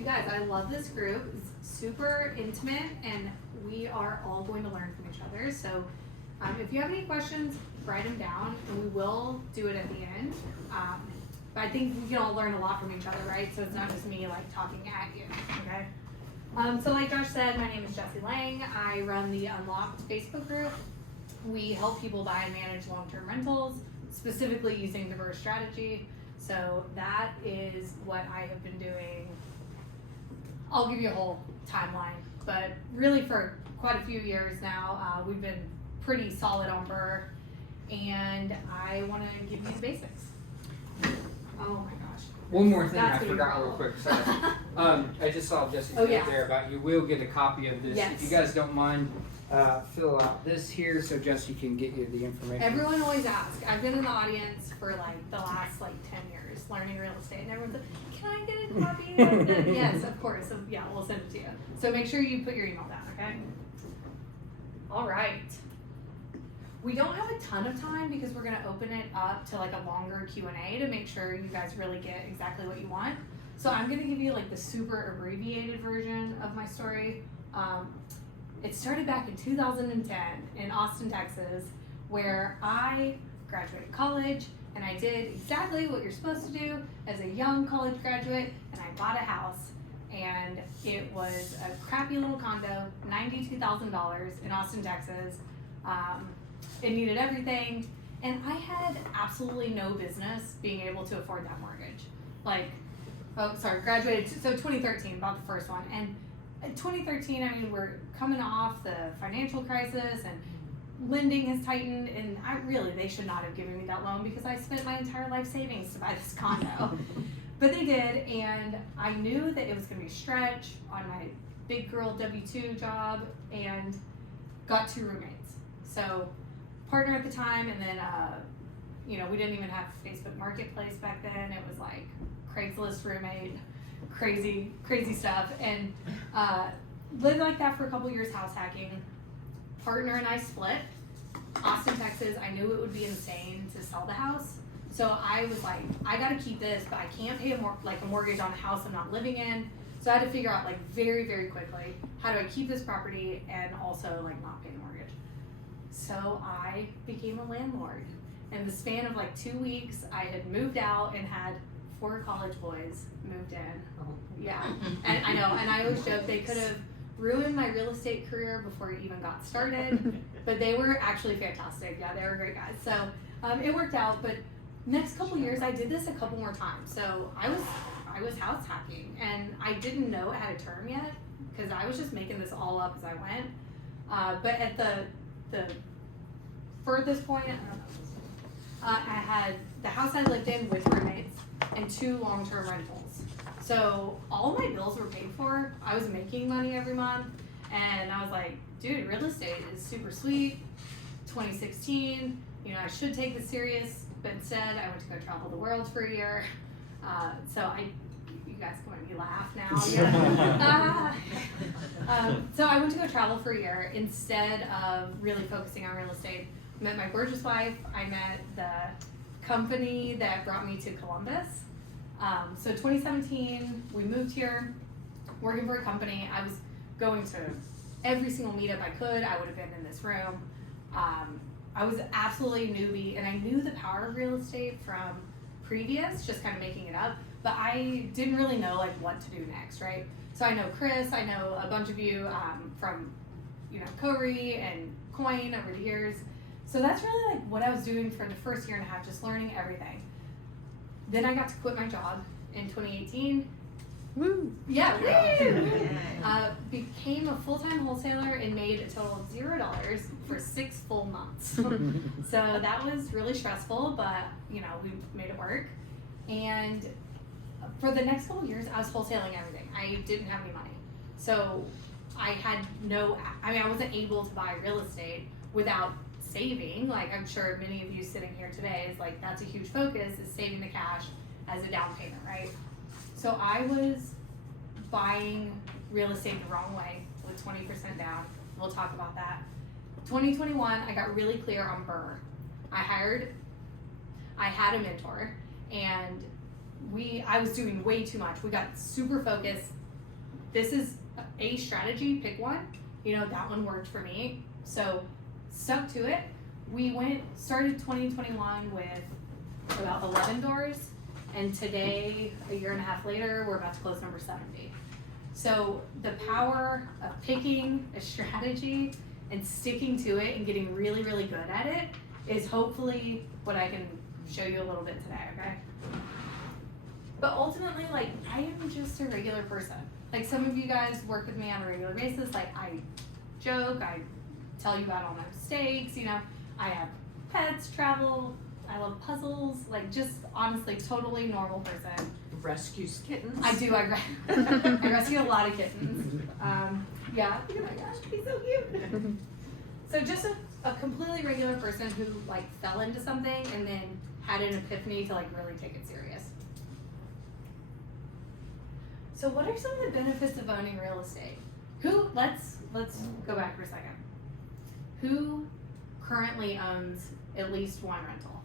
You guys, I love this group. It's super intimate and we are all going to learn from each other. So if you have any questions, write them down and we will do it at the end. But I think we can all learn a lot from each other, right? So it's not just me like talking at you, okay? So like Josh said, my name is Jessie Lang. I run the Unlocked Facebook group. We help people buy and manage long-term rentals, specifically using the BRRRR strategy. So that is what I have been doing. I'll give you a whole timeline, but really for quite a few years now, we've been pretty solid on BRRRR, and I want to give you the basics. Oh my gosh. One more thing That's I forgot real quick. Sorry. I just saw Jesse's note there about you will get a copy of this. Yes. If you guys don't mind, fill out this here so Jesse can get you the information. Everyone always asks. I've been in the audience for like the last like 10 years learning real estate, and everyone's like, can I get a copy of that? Yes, of course. So, yeah, we'll send it to you. So make sure you put your email down, okay? All right. We don't have a ton of time because we're gonna open it up to like a longer Q&A to make sure you guys really get exactly what you want. So I'm gonna give you like the super abbreviated version of my story. It started back in 2010 in Austin, Texas, where I graduated college and I did exactly what you're supposed to do as a young college graduate, and I bought a house, and it was a crappy little condo, $92,000 in Austin, Texas. It needed everything, and I had absolutely no business being able to afford that mortgage. Graduated, so 2013, bought the first one, and in 2013, I mean, we're coming off the financial crisis, and lending has tightened, and they should not have given me that loan because I spent my entire life savings to buy this condo. But they did, and I knew that it was gonna be a stretch on my big girl W-2 job, and got 2 roommates. So partner at the time, and then we didn't even have Facebook Marketplace back then. It was like Craigslist roommate, crazy stuff, and lived like that for a couple years house hacking. Partner and I split. Austin, Texas, I knew it would be insane to sell the house. So I was like, I gotta keep this, but I can't pay a mortgage on the house I'm not living in. So I had to figure out like very, very quickly, how do I keep this property and also like not pay the mortgage? So I became a landlord. In the span of like 2 weeks, I had moved out and had 4 college boys moved in. Yeah, and I know, and I always joke they could have ruined my real estate career before it even got started, but they were actually fantastic. Yeah, they were great guys. So it worked out, but next couple years I did this a couple more times. So I was house hacking, and I didn't know it had a term yet because I was just making this all up as I went. But at the furthest point, I had the house I lived in with roommates and 2 long-term rentals. So all my bills were paid for. I was making money every month, and I was like, dude, real estate is super sweet. 2016, I should take this serious, but instead I went to go travel the world for a year. You guys can make me laugh now. So I went to go travel for a year instead of really focusing on real estate. I met my gorgeous wife. I met the company that brought me to Columbus. So 2017, we moved here, working for a company. I was going to every single meetup I could. I would have been in this room. I was absolutely a newbie, and I knew the power of real estate from previous, just kind of making it up, but I didn't really know like what to do next, right? So I know Chris, I know a bunch of you from Corey and Coin over the years. So that's really like what I was doing for the first year and a half, just learning everything. Then I got to quit my job in 2018. Woo! Yeah, woo! Became a full-time wholesaler and made a total of $0 for 6 full months. So that was really stressful, but we made it work. And for the next couple years, I was wholesaling everything. I didn't have any money. So I wasn't able to buy real estate without saving. Like I'm sure many of you sitting here today is like, that's a huge focus, is saving the cash as a down payment, right? So I was buying real estate the wrong way with 20% down. We'll talk about that. 2021, I got really clear on BRRRR. I had a mentor, and I was doing way too much. We got super focused, this is a strategy, pick one. You know, that one worked for me, so stuck to it. We started 2021 with about 11 doors, and today, a year and a half later, we're about to close number 70. So the power of picking a strategy and sticking to it and getting really, really good at it is hopefully what I can show you a little bit today, okay? But ultimately, like, I am just a regular person. Like, some of you guys work with me on a regular basis. Like, I joke, I tell you about all my mistakes, you know, I have pets, travel, I love puzzles, like, just honestly, totally normal person. Rescues kittens. I do, I rescue a lot of kittens. Yeah, look at my gosh, he's so cute. So just a completely regular person who, like, fell into something and then had an epiphany to, like, really take it serious. So what are some of the benefits of owning real estate? Let's go back for a second. Who currently owns at least one rental?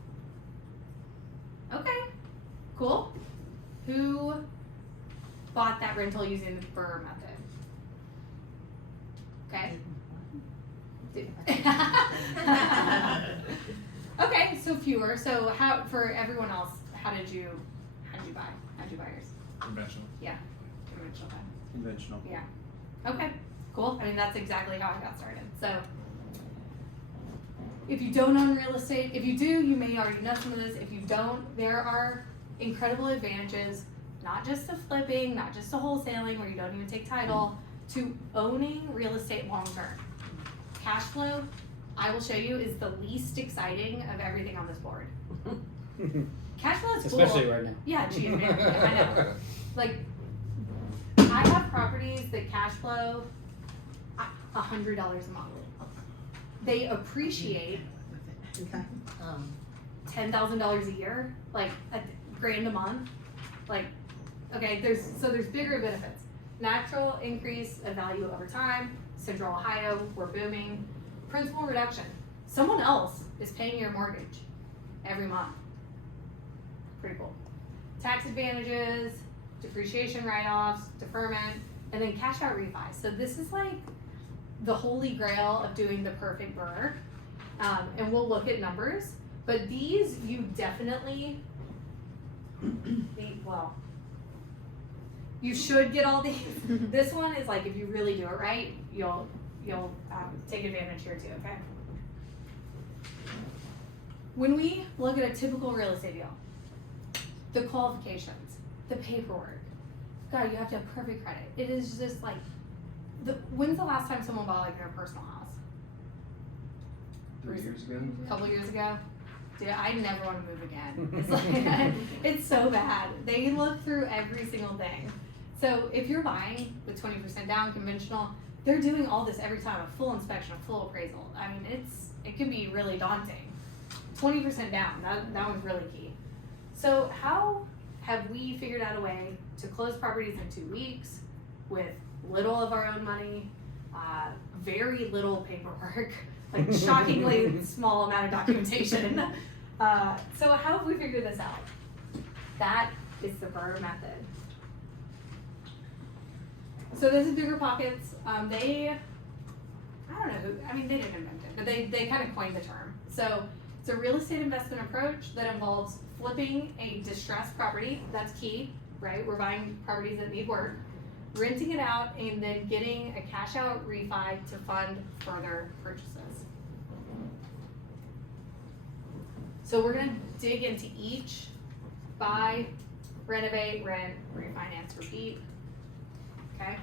Okay, cool. Who bought that rental using the BRRRR method? Okay. Okay, so fewer. So how, for everyone else, how did you buy? How'd you buy yours? Conventional. Yeah, conventional buy. Conventional. Yeah. Okay, cool. I mean, that's exactly how I got started. So if you don't own real estate, if you do, you may already know some of this. If you don't, there are incredible advantages, not just to flipping, not just to wholesaling where you don't even take title, to owning real estate long term. Cash flow, I will show you, is the least exciting of everything on this board. Cash flow is cool. Especially right now. Yeah, geez, man. I know. Like, I have properties that cash flow $100 a month. They appreciate $10,000 a year, like $1,000 a month. Like, okay, there's bigger benefits. Natural increase of value over time. Central Ohio, we're booming. Principal reduction. Someone else is paying your mortgage every month. Pretty cool. Tax advantages, depreciation write-offs, deferment, and then cash out refi. So this is like the holy grail of doing the perfect BRRRR. And we'll look at numbers, but these you definitely, you should get all these. This one is like, if you really do it right, you'll take advantage here too, okay? When we look at a typical real estate deal, the qualifications, the paperwork, God, you have to have perfect credit. It is just like, when's the last time someone bought like their personal house? 3 years ago. A couple years ago? Dude, I never want to move again. It's like, it's so bad. They look through every single thing. So if you're buying with 20% down, conventional, they're doing all this every time, a full inspection, a full appraisal. I mean, it can be really daunting. 20% down, that one's really key. So how have we figured out a way to close properties in 2 weeks with little of our own money, very little paperwork, like shockingly small amount of documentation. So how have we figured this out? That is the BRRRR method. So this is Bigger Pockets. I don't know who, I mean, they didn't invent it, but they kind of coined the term. So it's a real estate investment approach that involves flipping a distressed property, that's key, right? We're buying properties that need work, renting it out, and then getting a cash out refi to fund further purchases. So we're gonna dig into each: buy, renovate, rent, refinance, repeat, okay?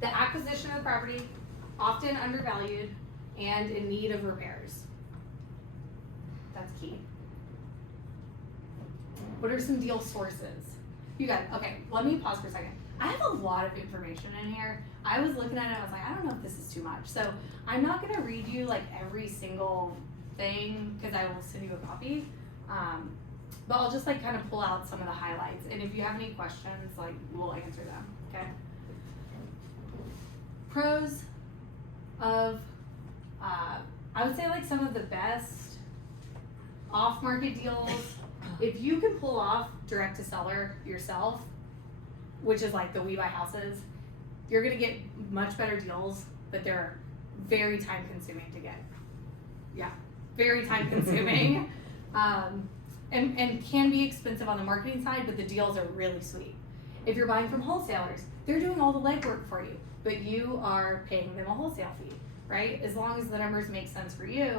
The acquisition of the property, often undervalued and in need of repairs. That's key. What are some deal sources? You guys, okay, let me pause for a second. I have a lot of information in here. I was looking at it, I was like, I don't know if this is too much. So I'm not gonna read you like every single thing, because I will send you a copy. But I'll just like kind of pull out some of the highlights. And if you have any questions, like we'll answer them, okay? Pros of, I would say like some of the best off-market deals. If you can pull off direct to seller yourself, which is like the We Buy Houses, you're gonna get much better deals, but they're very time consuming to get. Yeah, very time consuming. And can be expensive on the marketing side, but the deals are really sweet. If you're buying from wholesalers, they're doing all the legwork for you, but you are paying them a wholesale fee, right? As long as the numbers make sense for you,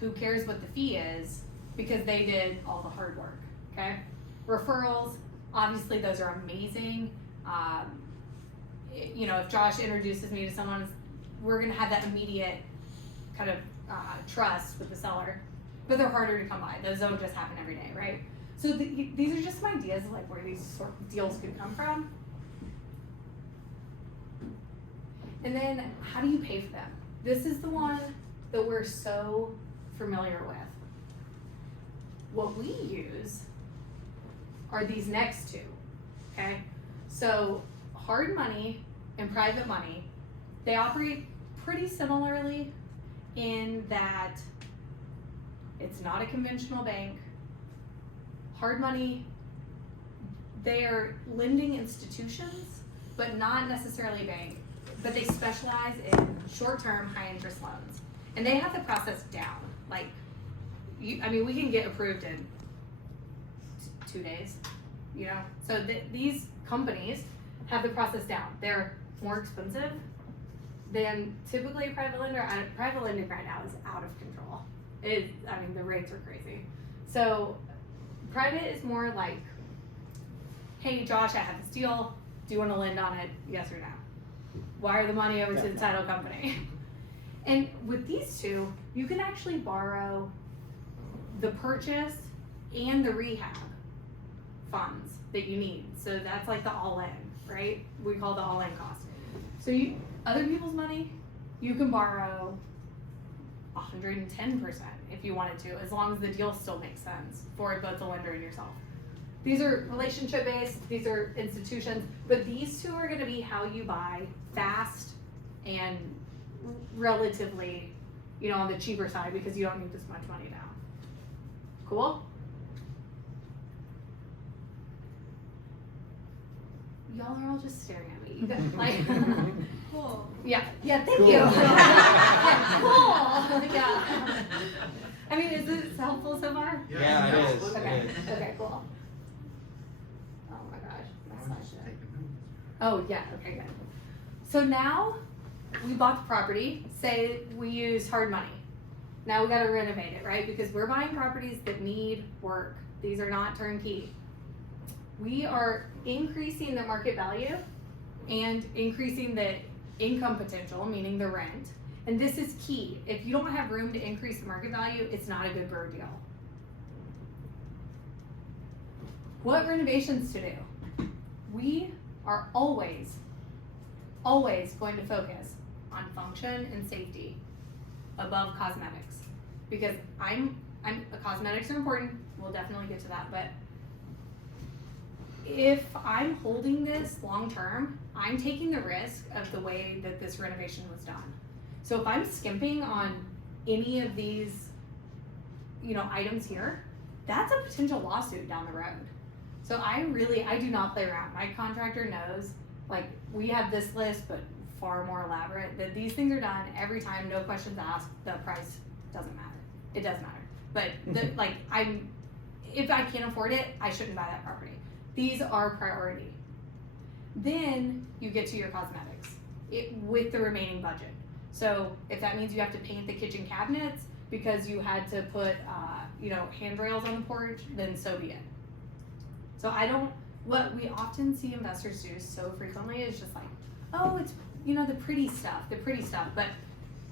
who cares what the fee is, because they did all the hard work, okay? Referrals, obviously those are amazing. You know, if Josh introduces me to someone, we're gonna have that immediate kind of trust with the seller, but they're harder to come by. Those don't just happen every day, right? So these are just some ideas of like where these sort of deals could come from. And then how do you pay for them? This is the one that we're so familiar with. What we use are these next two, okay? So hard money and private money, they operate pretty similarly in that it's not a conventional bank. Hard money, they are lending institutions, but not necessarily a bank, but they specialize in short-term, high-interest loans. And they have the process down. Like, I mean, we can get approved in 2 days, you know? So these companies have the process down. They're more expensive than typically a private lender. Private lending right now is out of control. I mean, the rates are crazy. So private is more like, hey, Josh, I have this deal. Do you want to lend on it? Yes or no? Wire the money over to the title company. And with these two, you can actually borrow the purchase and the rehab funds that you need. So that's like the all-in, right? We call the all-in cost. So other people's money, you can borrow 110% if you wanted to, as long as the deal still makes sense for both the lender and yourself. These are relationship based, these are institutions, but these two are gonna be how you buy fast and relatively, you know, on the cheaper side because you don't need this much money down. Cool? Y'all are all just staring at me. You guys, like, cool. Yeah, thank Cool. you. Yeah, cool. Yeah. I mean, is this helpful so far? Yeah, it is. Okay, It is. okay, cool. Oh my gosh, that's not shit. Oh yeah, okay, good. So now we bought the property, say we use hard money. Now we gotta renovate it, right? Because we're buying properties that need work. These are not turnkey. We are increasing the market value and increasing the income potential, meaning the rent. And this is key. If you don't have room to increase the market value, it's not a good BRRRR deal. What renovations to do? We are always going to focus on function and safety above cosmetics. Because cosmetics are important, we'll definitely get to that, but if I'm holding this long term, I'm taking the risk of the way that this renovation was done. So if I'm skimping on any of these, you know, items here, that's a potential lawsuit down the road. So I do not play around. My contractor knows, like, we have this list, but far more elaborate, that these things are done every time, no questions asked, the price doesn't matter. It does matter. But if I can't afford it, I shouldn't buy that property. These are priority. Then you get to your cosmetics with the remaining budget. So if that means you have to paint the kitchen cabinets because you had to put, you know, handrails on the porch, then so be it. So what we often see investors do so frequently is just like, oh, it's, you know, the pretty stuff, but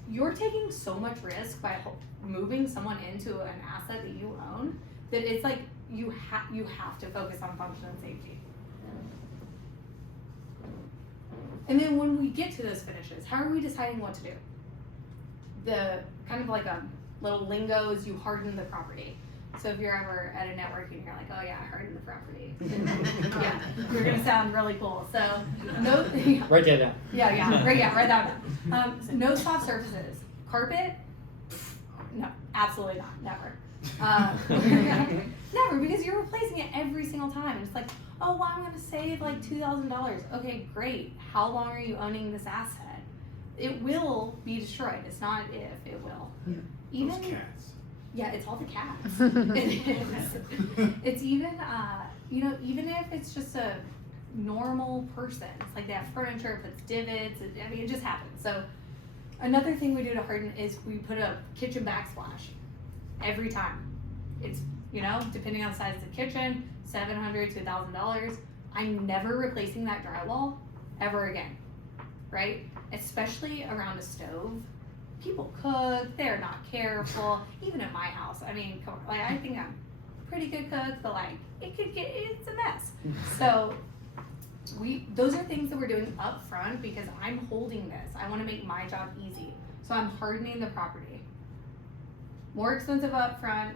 you're taking so much risk by moving someone into an asset that you own that it's like you have to focus on function and safety. And then when we get to those finishes, how are we deciding what to do? The kind of like a little lingo is you harden the property. So if you're ever at a networking, you're like, oh yeah, I hardened the property. Yeah, you're gonna sound really cool. So no, Write that down. Write that down. No soft surfaces. Carpet? No, absolutely not, never. Never, because you're replacing it every single time. And it's like, oh, well, I'm gonna save like $2,000. Okay, great. How long are you owning this asset? It will be destroyed. It's not if, it will. Yeah. Even Those cats. yeah, it's all the cats. It's even even if it's just a normal person, it's like they have furniture, it puts divots. I mean, it just happens. So another thing we do to harden is we put a kitchen backsplash every time. It's depending on the size of the kitchen, $700 to $1,000. I'm never replacing that drywall ever again, right? Especially around a stove. People cook, they're not careful. Even at my house, I mean, like I think I'm a pretty good cook, but like it's a mess. So those are things that we're doing up front because I'm holding this. I want to make my job easy. So I'm hardening the property. More expensive up front.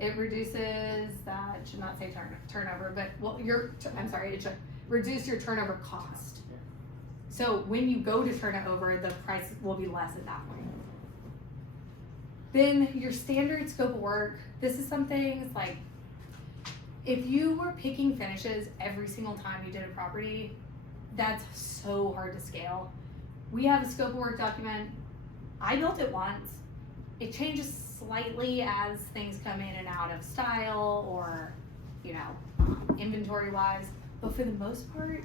It reduces that, should not say turnover, but it should reduce your turnover cost. So when you go to turn it over, the price will be less at that point. Then your standard scope of work, this is something like, if you were picking finishes every single time you did a property, that's so hard to scale. We have a scope of work document. I built it once. It changes slightly as things come in and out of style or, inventory wise, but for the most part,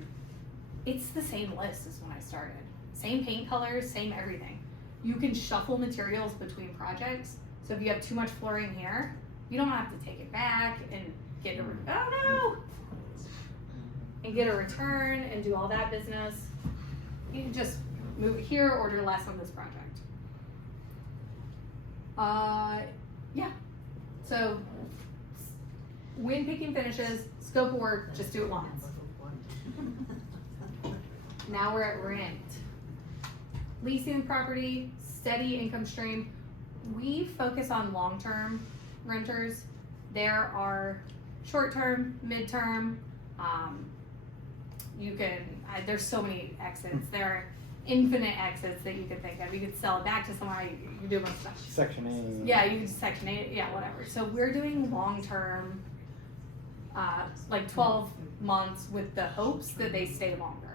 it's the same list as when I started. Same paint colors, same everything. You can shuffle materials between projects. So if you have too much flooring here, you don't have to take it back and get a return and do all that business. You can just move it here, order less on this project. Yeah. So when picking finishes, scope of work, just do it once. Now we're at rent. Leasing property, steady income stream. We focus on long-term renters. There are short-term, mid-term. There's so many exits. There are infinite exits that you could think of. You could sell it back to somebody. You do a bunch of stuff. Section 8. Yeah, you can Section 8. Yeah, whatever. So we're doing long-term, like 12 months with the hopes that they stay longer.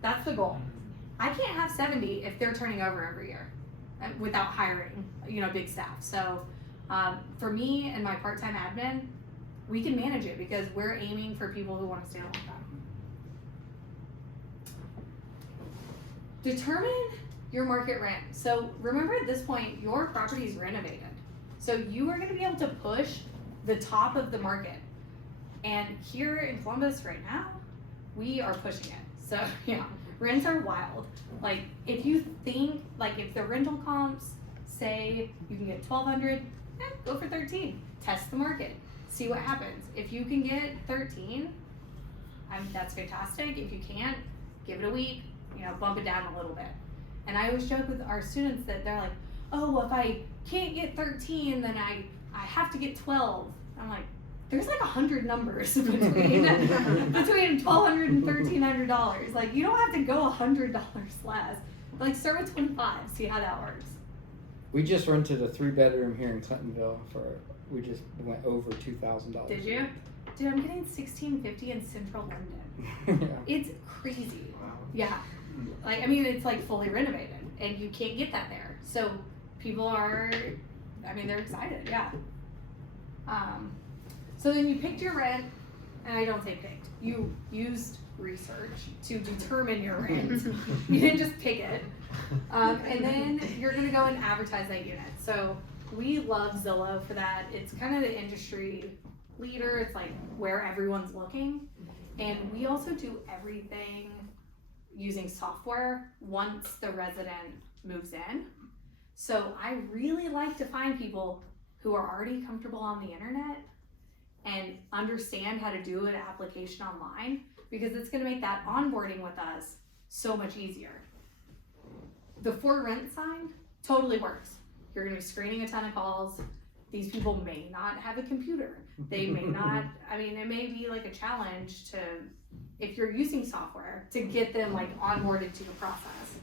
That's the goal. I can't have 70 if they're turning over every year without hiring, big staff. So for me and my part-time admin, we can manage it because we're aiming for people who want to stay a long time. Determine your market rent. So remember at this point, your property is renovated. So you are going to be able to push the top of the market. And here in Columbus right now, we are pushing it. So yeah, rents are wild. Like if you think, like if the rental comps say you can get 1,200, go for 13. Test the market, see what happens. If you can get 13, that's fantastic. If you can't, give it a week, bump it down a little bit. And I always joke with our students that they're like, oh, well, if I can't get 13, then I have to get 12. I'm like, there's like 100 numbers between $1,200 and $1,300. Like you don't have to go $100 less. Like start with 25, see how that works. We just rented a 3-bedroom here in Clintonville we just went over $2,000. Did you? Dude, I'm getting $1,650 in Central London. Yeah. It's crazy. Wow. Yeah. Like, I mean, it's like fully renovated and you can't get that there. So people they're excited. Yeah. So then you picked your rent, and I don't say picked, you used research to determine your rent. You didn't just pick it. And then you're gonna go and advertise that unit. So we love Zillow for that. It's kind of the industry leader. It's like where everyone's looking. And we also do everything using software once the resident moves in. So I really like to find people who are already comfortable on the internet and understand how to do an application online, because it's gonna make that onboarding with us so much easier. The for rent sign totally works. You're gonna be screening a ton of calls. These people may not have a computer. They may not, it may be like a challenge to, if you're using software, to get them like onboarded to the process.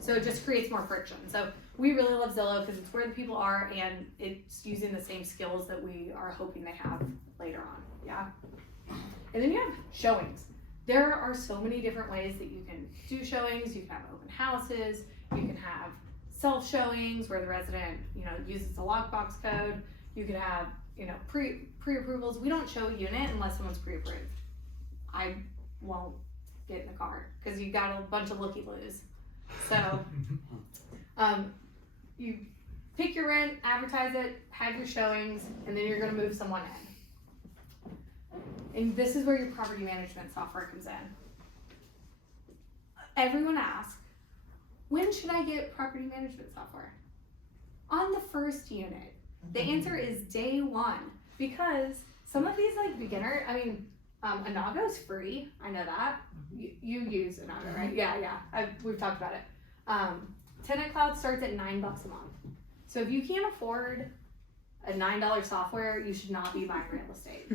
So it just creates more friction. So we really love Zillow because it's where the people are and it's using the same skills that we are hoping they have later on. Yeah. And then you have showings. There are so many different ways that you can do showings. You can have open houses. You can have self showings where the resident, uses the lockbox code. You could have, pre-approvals. We don't show a unit unless someone's pre-approved. I won't get in the car because you got a bunch of looky-loos. So, you pick your rent, advertise it, have your showings, and then you're gonna move someone in. And this is where your property management software comes in. Everyone asks, when should I get property management software? On the first unit. The answer is day one, because some of these beginner, Inago's free. I know that. You use Inago, right? Yeah. We've talked about it. Tenant Cloud starts at $9 a month. So if you can't afford a $9 software, you should not be buying real estate,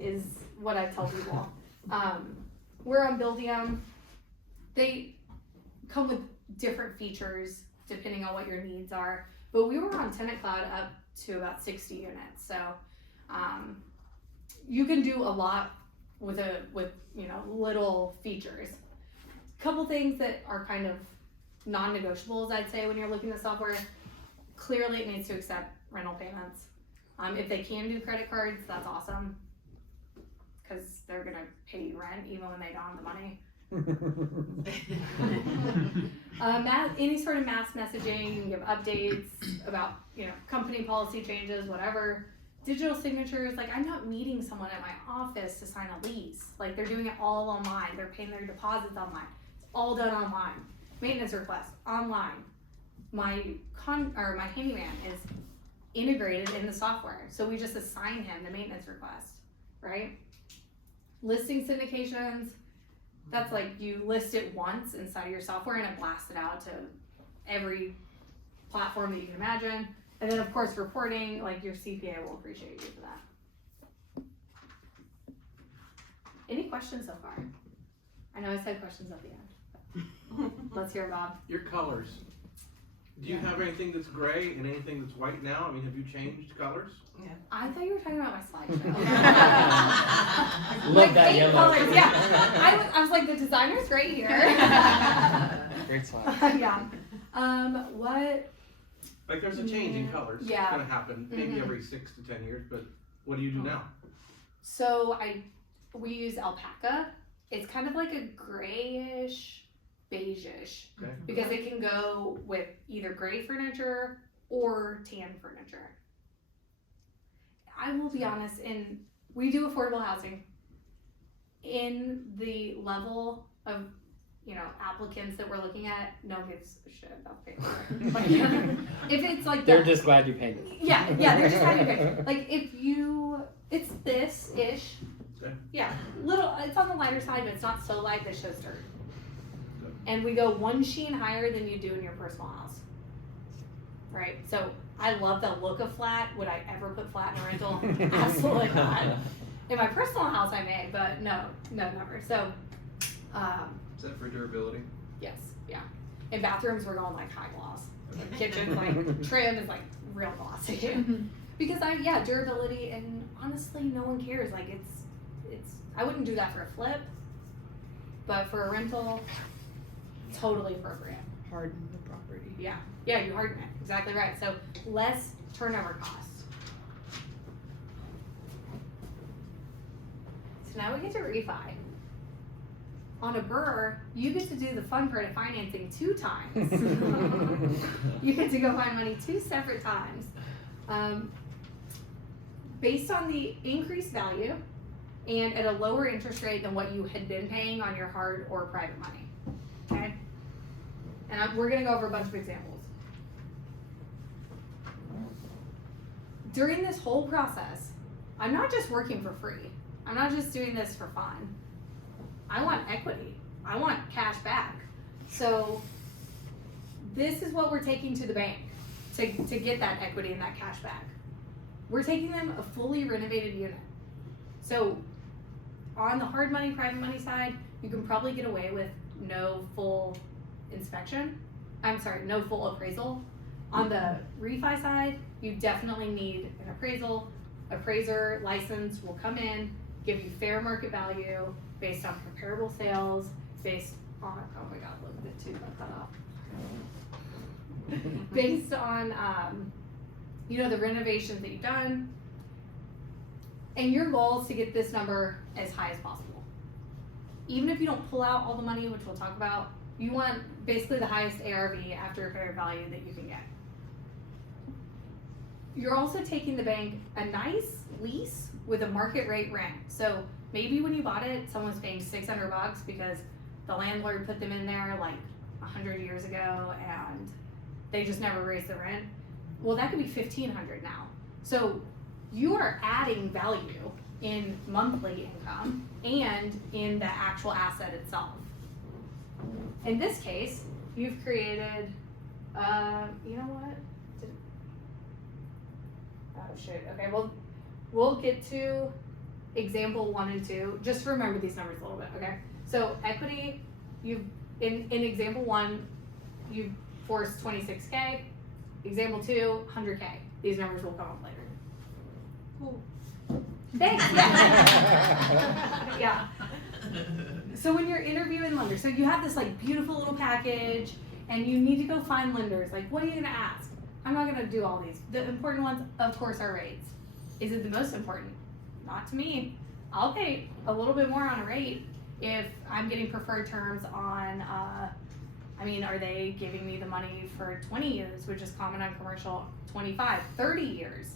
is what I tell people. We're on Buildium. They come with different features depending on what your needs are. But we were on Tenant Cloud up to about 60 units. So you can do a lot with little features. Couple things that are kind of non-negotiables, I'd say, when you're looking at software. Clearly it needs to accept rental payments. If they can do credit cards, that's awesome, because they're gonna pay you rent even when they don't have the money. Any sort of mass messaging, you can give updates about company policy changes, whatever. Digital signatures, I'm not meeting someone at my office to sign a lease. They're doing it all online. They're paying their deposits online. It's all done online. Maintenance requests online. My handyman is integrated in the software, so we just assign him the maintenance request, right? Listing syndications, that's you list it once inside of your software and it blasts it out to every platform that you can imagine. And then of course reporting, your CPA will appreciate you for that. Any questions so far? I know I said questions at the end. Let's hear it, Bob. Your colors. Do you have anything that's gray and anything that's white now? Have you changed colors? Yeah. I thought you were talking about my slideshow. Love that paint yellow. colors, yeah. I was like, the designer's great here. Great slide. Yeah. What? There's a change in colors. Yeah. It's gonna happen maybe every 6 to 10 years, but what do you do now? So we use alpaca. It's kind of like a grayish, beige-ish, Okay. because it can go with either gray furniture or tan furniture. I will be honest, we do affordable housing. In the level of applicants that we're looking at, no one gives a shit about paper. If it's they're just glad you painted. Yeah, they're just glad you painted. It's this-ish. Okay. Yeah, it's on the lighter side, but it's not so light that shows dirt. And we go one sheen higher than you do in your personal house. Right? So I love the look of flat. Would I ever put flat in a rental? Absolutely not. In my personal house I may, but no, never. So Is that for durability? yes, yeah. In bathrooms we're going high gloss. Kitchen trim is real glossy. Because durability, and honestly no one cares. It's I wouldn't do that for a flip, but for a rental, totally appropriate. Harden the property. Yeah, you harden it, exactly right. So less turnover costs. So now we get to refi. On a BRRRR, you get to do the fun part of financing 2 times. You get to go find money 2 separate times. Based on the increased value and at a lower interest rate than what you had been paying on your hard or private money, okay? And we're gonna go over a bunch of examples. During this whole process, I'm not just working for free. I'm not just doing this for fun. I want equity. I want cash back. So this is what we're taking to the bank to get that equity and that cash back. We're taking them a fully renovated unit. So on the hard money, private money side, you can probably get away with no full inspection. no full appraisal. On the refi side, you definitely need an appraisal. Appraiser license will come in, give you fair market value based on comparable sales, based on, oh my god, look at the tube I cut off. Based on, the renovations that you've done. And your goal is to get this number as high as possible. Even if you don't pull out all the money, which we'll talk about, you want basically the highest ARV after fair value that you can get. You're also taking the bank a nice lease with a market rate rent. So maybe when you bought it, someone was paying $600 because the landlord put them in there like 100 years ago and they just never raised the rent. Well, that could be $1,500 now. So you are adding value in monthly income and in the actual asset itself. In this case, you've created, you know what? Oh shoot, okay, well, we'll get to example 1 and 2. Just remember these numbers a little bit, okay? So equity, in example 1, you forced 26K. Example 2, 100K. These numbers will come up later. Cool. Thanks. Yeah. Yeah. So when you're interviewing lenders, so you have this like beautiful little package and you need to go find lenders. Like, what are you gonna ask? I'm not gonna do all these. The important ones, of course, are rates. Is it the most important? Not to me. I'll pay a little bit more on a rate if I'm getting preferred terms on, are they giving me the money for 20 years, which is common on commercial, 25, 30 years,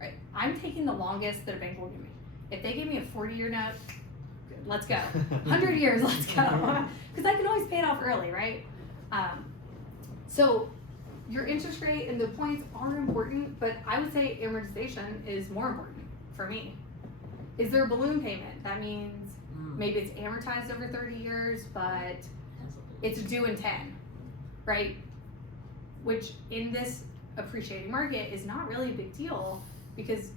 right? I'm taking the longest that a bank will give me. If they give me a 40-year note, let's go. 100 years, let's go. Because I can always pay it off early, right? So your interest rate and the points are important, but I would say amortization is more important for me. Is there a balloon payment? That means maybe it's amortized over 30 years, but it's due in 10, right? Which in this appreciating market is not really a big deal because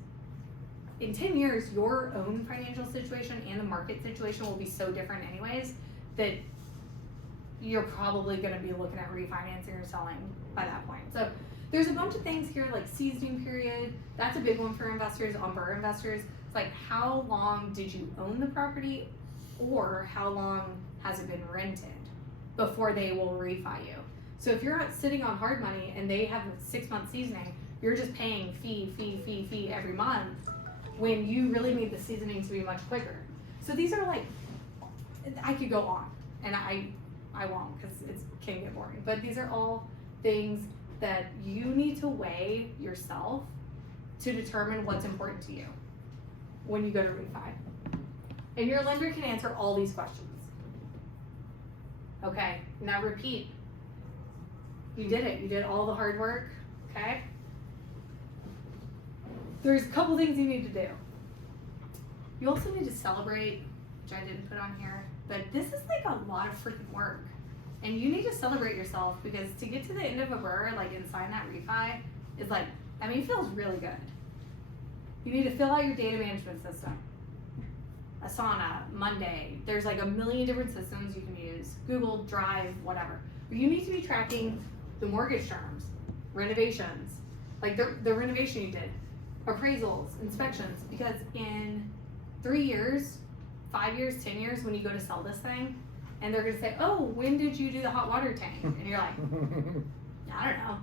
in 10 years, your own financial situation and the market situation will be so different anyways that you're probably gonna be looking at refinancing or selling by that point. So there's a bunch of things here like seasoning period. That's a big one for investors, on BRRRR investors. It's like how long did you own the property or how long has it been rented before they will refi you. So if you're sitting on hard money and they have a 6-month seasoning, you're just paying fee every month when you really need the seasoning to be much quicker. So these are like, I could go on and I won't because it can get boring, but these are all things that you need to weigh yourself to determine what's important to you when you go to refi. And your lender can answer all these questions. Okay, now repeat. You did it, you did all the hard work, okay? There's a couple things you need to do. You also need to celebrate, which I didn't put on here, but this is like a lot of freaking work. And you need to celebrate yourself because to get to the end of a BRRRR, like and sign that refi, is like, it feels really good. You need to fill out your data management system. Asana, Monday, there's like a million different systems you can use. Google, Drive, whatever. You need to be tracking the mortgage terms, renovations, like the renovation you did, appraisals, inspections, because in 3 years, 5 years, 10 years, when you go to sell this thing, and they're gonna say, oh, when did you do the hot water tank? And you're like, I don't know.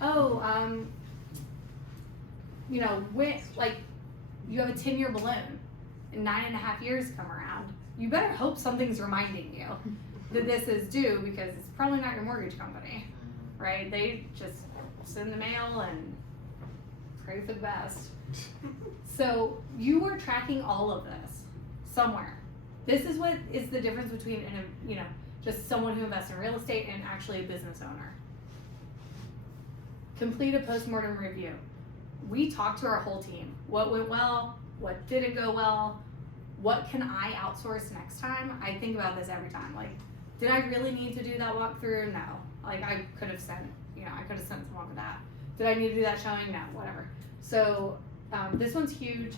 Oh, when, like, you have a 10-year balloon, and 9.5 years come around, you better hope something's reminding you that this is due because it's probably not your mortgage company, right? They just send the mail and pray for the best. So you are tracking all of this somewhere. This is what is the difference between just someone who invests in real estate and actually a business owner. Complete a postmortem review. We talked to our whole team. What went well? What didn't go well? What can I outsource next time? I think about this every time. Like, did I really need to do that walkthrough? No. Like, I could have sent someone for that. Did I need to do that showing? No, whatever. So this one's huge.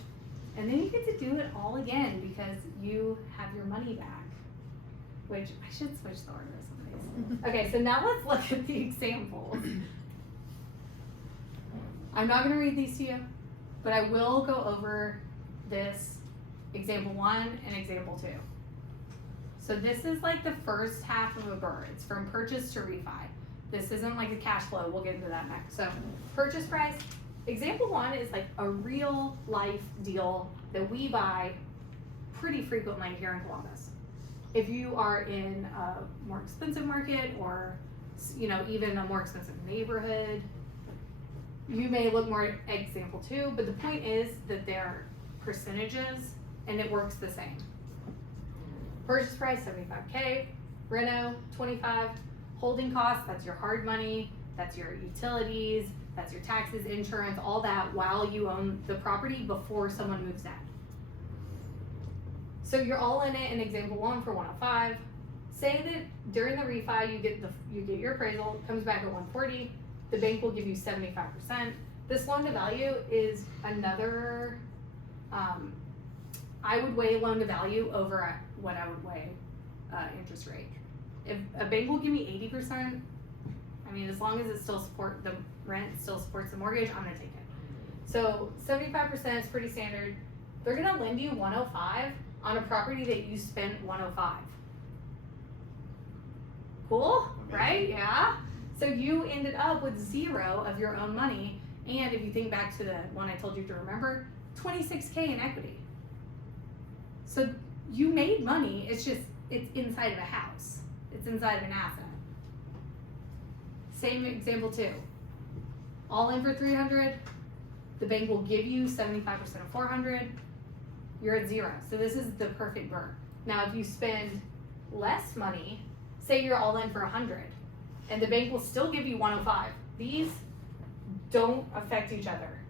And then you get to do it all again because you have your money back. which I should switch the order someplace. Okay, so now let's look at the examples. I'm not gonna read these to you, but I will go over this example 1 and example 2. So this is like the first half of a BRRRR. It's from purchase to refi. This isn't like a cash flow. We'll get into that next. So purchase price. Example 1 is like a real life deal that we buy pretty frequently here in Columbus. If you are in a more expensive market or, you know, even a more expensive neighborhood, you may look more at example 2, but the point is that they're percentages and it works the same. Purchase price, $75K, reno, $25, holding costs, that's your hard money, that's your utilities, that's your taxes, insurance, all that while you own the property before someone moves in. So you're all in it in example 1 for 105. Say that during the refi you get your appraisal, it comes back at 140. The bank will give you 75%. This loan to value is another, I would weigh loan to value over what I would weigh interest rate. If a bank will give me 80%, I mean, as long as it still the rent still supports the mortgage, I'm gonna take it. So 75% is pretty standard. They're gonna lend you 105 on a property that you spent 105. Cool, right? Yeah. So you ended up with 0 of your own money, and if you think back to the one I told you to remember, 26K in equity. So you made money, it's inside of a house. It's inside of an asset. Same example 2. All in for 300, the bank will give you 75% of 400, you're at 0. So this is the perfect BRRRR. Now if you spend less money, say you're all in for 100, and the bank will still give you 105. These don't affect each other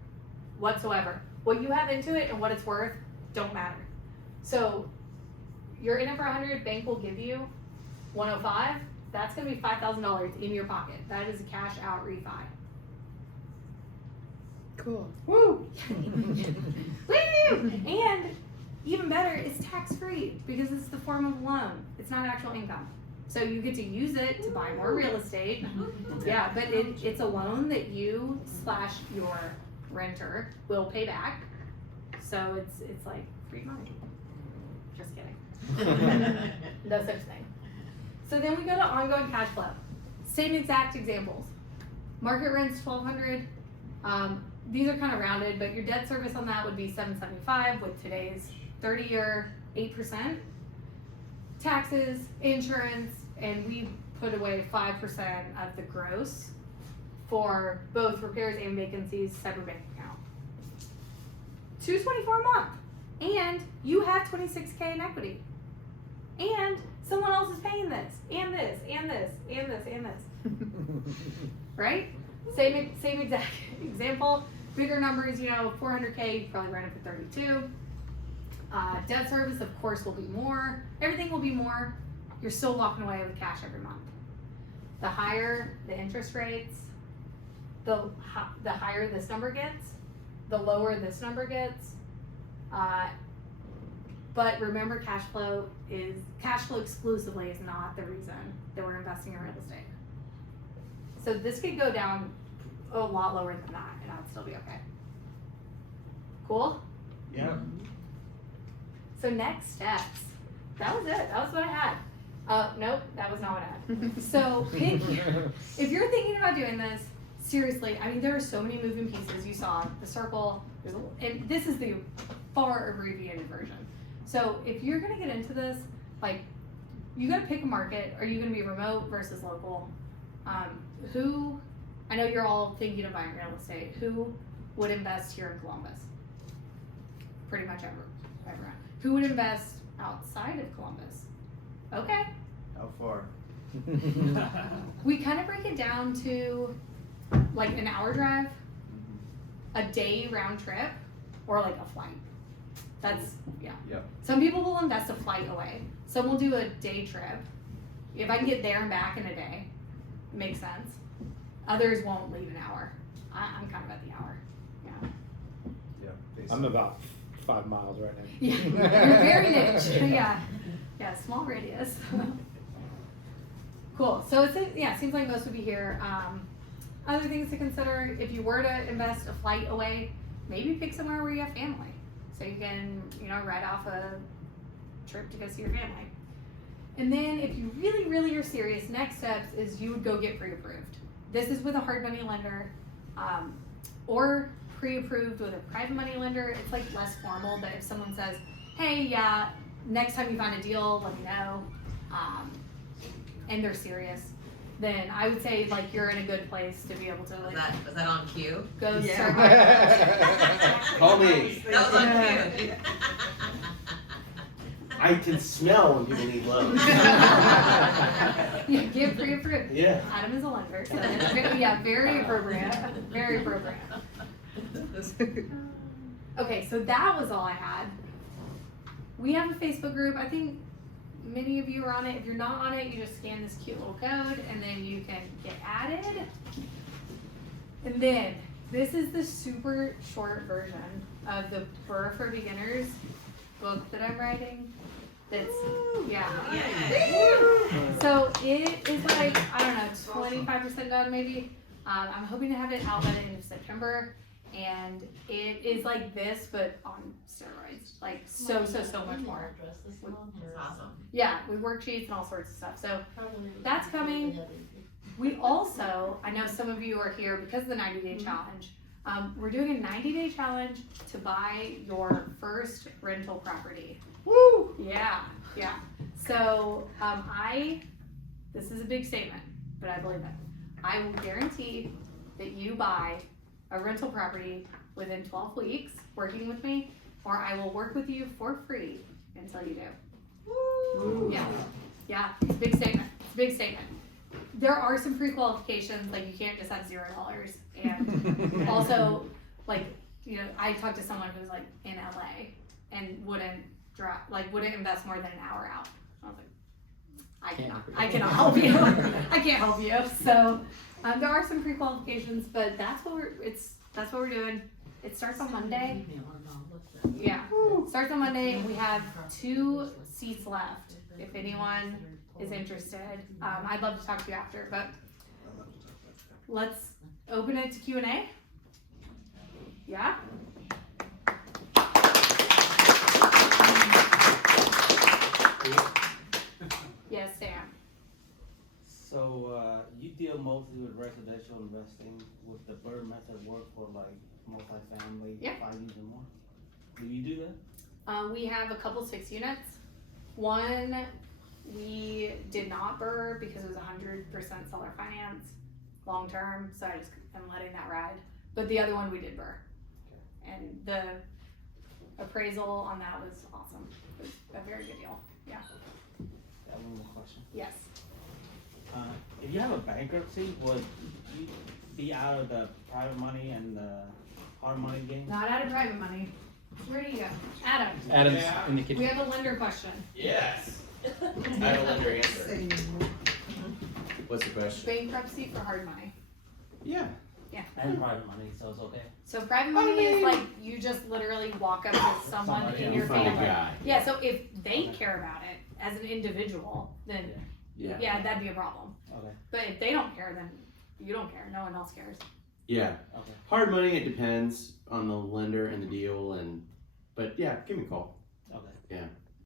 whatsoever. What you have into it and what it's worth don't matter. So you're in it for 100, bank will give you 105. That's gonna be $5,000 in your pocket. That is a cash out refi. Cool. Woo! Woo! And even better, it's tax free because it's the form of loan. It's not actual income. So you get to use it to buy more real estate. Yeah, but it's a loan that you / your renter will pay back. So it's like free money. Just kidding. No such thing. So then we go to ongoing cash flow. Same exact examples. Market rent's $1,200. These are kind of rounded, but your debt service on that would be $775 with today's 30-year 8%. Taxes, insurance, and we put away 5% of the gross for both repairs and vacancies, separate bank account. $224 a month, and you have 26K in equity, and someone else is paying this, and this, and this, and this, and this. Right? Same exact example. Bigger numbers, you know, 400K, you probably rent it for 32. Debt service, of course, will be more. Everything will be more. You're still walking away with cash every month. The higher the interest rates, the higher this number gets, the lower this number gets. But remember, cash flow exclusively is not the reason that we're investing in real estate. So this could go down a lot lower than that, and I'd still be okay. Cool? Yeah. So next steps. That was it. That was what I had. Nope, that was not what I had. So if you're thinking about doing this, seriously, I mean, there are so many moving pieces. You saw the circle, and this is the far abbreviated version. So if you're gonna get into this, like, you gotta pick a market. Are you gonna be remote versus local? I know you're all thinking of buying real estate. Who would invest here in Columbus? Pretty much everyone. Who would invest outside of Columbus? Okay. How far? We kind of break it down to like an hour drive, a day round trip, or like a flight. That's, yeah. Yep. Some people will invest a flight away. Some will do a day trip. If I can get there and back in a day, it makes sense. Others won't leave an hour. I'm kind of at the hour. Yeah. Yeah. I'm about 5 miles right now. Yeah. You're very niche. Yeah. Yeah, small radius. Cool. So it seems like most would be here. Other things to consider: if you were to invest a flight away, maybe pick somewhere where you have family, so you can write off a trip to go see your family. And then if you really, really are serious, next steps is you would go get pre-approved. This is with a hard money lender, or pre-approved with a private money lender. It's like less formal, but if someone says, hey, yeah, next time you find a deal, let me know, and they're serious, then I would say like you're in a good place to be able to like. Was that on cue? Go Yeah. start. Call me. That was on cue. I can smell when people need loans. Yeah, get pre-approved. Yeah. Adam is a lender, so it's very appropriate. Very appropriate. Okay, so that was all I had. We have a Facebook group. I think many of you are on it. If you're not on it, you just scan this cute little code and then you can get added. And then this is the super short version of the BRRRR for Beginners book that I'm writing. That's So it is like, I don't know, 25% done maybe. I'm hoping to have it out by the end of September. And it is like this, but on steroids. Like so much more. That's awesome. Yeah, with worksheets and all sorts of stuff. So that's coming. We also, I know some of you are here because of the 90-day challenge. We're doing a 90-day challenge to buy your first rental property. Woo! Yeah. So this is a big statement, but I believe it. I will guarantee that you buy a rental property within 12 weeks working with me, or I will work with you for free until you do. Woo! Yeah, it's a big statement. There are some pre-qualifications, like you can't just have $0, and also, like, I talked to someone who's like in LA and wouldn't invest more than an hour out. I was like, I cannot help you. I can't help you. So there are some pre-qualifications, but that's what we're doing. It starts on Monday. Yeah, starts on Monday. We have 2 seats left. If anyone is interested, I'd love to talk to you after. But let's open it to Q&A. Yeah. Yes, Sam. So you deal mostly with residential investing. Would the BRRRR method work for like multifamily, Yeah. 5 units or more? Do you do that? We have a couple 6 units. One we did not BRRRR because it was 100% seller finance, long term. So I just am letting that ride. But the other one we did BRRRR, and the appraisal on that was awesome. It was a very good deal. Yeah. I have one more question. Yes. If you have a bankruptcy, would you be out of the private money and the hard money game? Not out of private money. Where do you go, Adam? Adam's in the We kitchen. have a lender question. Yes. I have a lender answer. What's the question? Bankruptcy for hard money. Yeah. And private money, so it's okay. So private money is like you just literally walk up to someone Somebody in else. your Find a family. guy. Yeah, so if they care about it as an individual, then yeah, that'd be a problem. Okay. But if they don't care, then you don't care. No one else cares. Yeah. Okay. Hard money, it depends on the lender and the deal, but yeah, give me a call. Okay. Yeah.